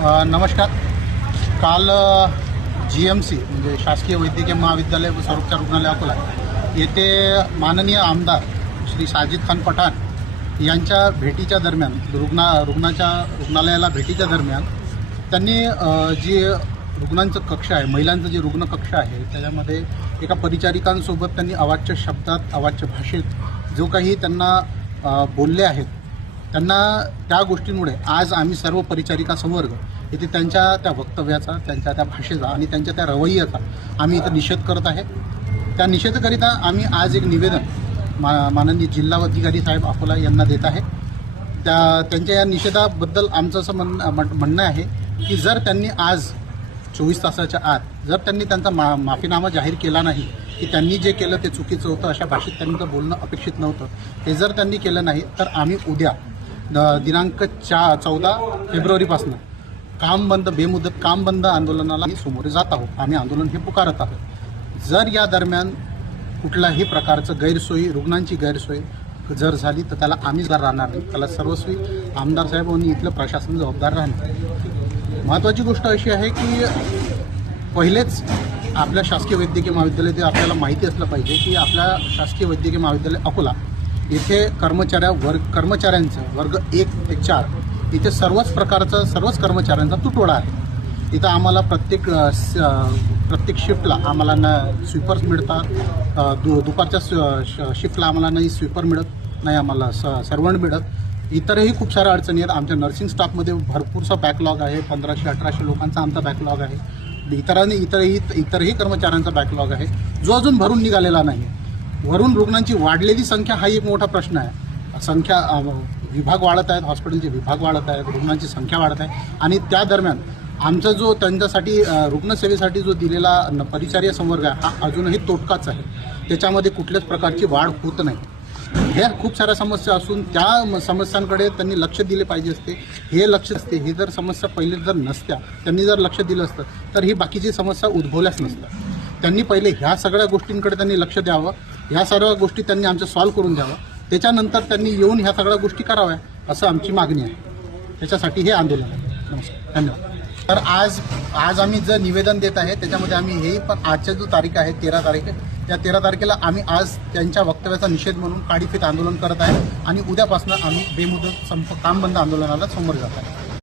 नमस्कार. काल GMC म्हणजे शासकीय वैद्यकीय महाविद्यालय व सर्वोपचार रुग्णालय अकोला येथे माननीय आमदार श्री साजिद खान पठाण यांच्या भेटीच्या दरम्यान रुग्णालयाला भेटीच्या दरम्यान त्यांनी जी रुग्णांचं कक्ष आहे, महिलांचं जे रुग्ण कक्ष आहे, त्याच्यामध्ये एका परिचारिकांसोबत त्यांनी अवाच्य शब्दात, अवाच्य भाषेत जो काही त्यांना बोलले आहेत, त्यांना त्या गोष्टींमुळे आज आम्ही सर्व परिचारिका संवर्ग इथे त्यांच्या त्या वक्तव्याचा, त्यांच्या त्या भाषेचा आणि त्यांच्या त्या रवैयाचा आम्ही इथं निषेध करत आहे. त्या निषेधाकरिता आम्ही आज एक निवेदन माननीय जिल्हा अधिकारी साहेब अकोला यांना देत आहे. त्यांच्या या निषेधाबद्दल आमचं असं म्हणणं आहे की जर त्यांनी आज 24 तासाच्या आत जर त्यांनी त्यांचा माफीनामा जाहीर केला नाही की त्यांनी जे केलं ते चुकीचं होतं, अशा भाषेत त्यांचं बोलणं अपेक्षित नव्हतं, ते जर त्यांनी केलं नाही तर आम्ही उद्या दिनांक 14 फेब्रुवारीपासून काम बंद, बेमुदत काम बंद आंदोलनाला सामोरे जात आहोत. आम्ही आंदोलन हे पुकारत आहोत. जर या दरम्यान कुठल्याही प्रकारचं गैरसोयी, रुग्णांची गैरसोय जर झाली तर त्याला आम्ही जर राहणार नाही, त्याला सर्वस्वी आमदार साहेब आणि इथलं प्रशासन जबाबदार राहणार. महत्त्वाची गोष्ट अशी आहे की पहिलेच आपल्या शासकीय वैद्यकीय महाविद्यालय ते आपल्याला माहिती असलं पाहिजे की आपल्या शासकीय वैद्यकीय महाविद्यालय अकोला येथे कर्मचाऱ्यांचं वर्ग 1 ते 4 इथे सर्वच कर्मचाऱ्यांचा तुटवडा आहे. इथं आम्हाला प्रत्येक शिफ्टला आम्हाला ना स्वीपर्स मिळतात, दुपारच्या शिफ्टला आम्हाला नाही स्वीपर मिळत, नाही आम्हाला सर्वंट मिळत. इतरही खूप साऱ्या अडचणी आहेत. आमच्या नर्सिंग स्टाफमध्ये भरपूरसा बॅकलॉग आहे. 1500-1800 लोकांचा आमचा बॅकलॉग आहे. इतरही कर्मचाऱ्यांचा बॅकलॉग आहे जो अजून भरून निघालेला नाही. वरून रुग्णांची वाढलेली संख्या हा एक मोठा प्रश्न आहे. विभाग वाढत आहेत, हॉस्पिटलचे विभाग वाढत आहेत, रुग्णांची संख्या वाढत आहे आणि त्या दरम्यान आमचा जो त्यांच्यासाठी रुग्णसेवेसाठी जो दिलेला परिचार्य संवर्ग आहे हा अजूनही तोटकाच आहे. त्याच्यामध्ये कुठल्याच प्रकारची वाढ होत नाही. ह्या खूप साऱ्या समस्या असून त्या समस्यांकडे त्यांनी लक्ष दिले पाहिजे असते. हे लक्ष असते, ही जर समस्या पहिले जर नसत्या, त्यांनी जर लक्ष दिलं असतं तर ही बाकीची समस्या उद्भवल्याच नसत्या. त्यांनी पहिले ह्या सगळ्या गोष्टींकडे त्यांनी लक्ष द्यावं, ह्या सर्व गोष्टी त्यांनी आमच्या सॉल्व्ह करून द्यावं. त्याच्यानंतर त्यांनी येऊन ह्या सगळ्या गोष्टी कराव्या असं आमची मागणी आहे. त्याच्यासाठी हे आंदोलन आहे. नमस्कार, धन्यवाद. तर आज आम्ही जे निवेदन देत आहे त्याच्यामध्ये आम्ही हे पण आजच्या जो तारीख आहे 13 तारीख त्या 13 तारखेला आम्ही आज त्यांच्या वक्तव्याचा निषेध म्हणून काडीफेत आंदोलन करत आहे आणि उद्यापासून आम्ही बेमुदत काम बंद आंदोलनाला समोर जात आहे.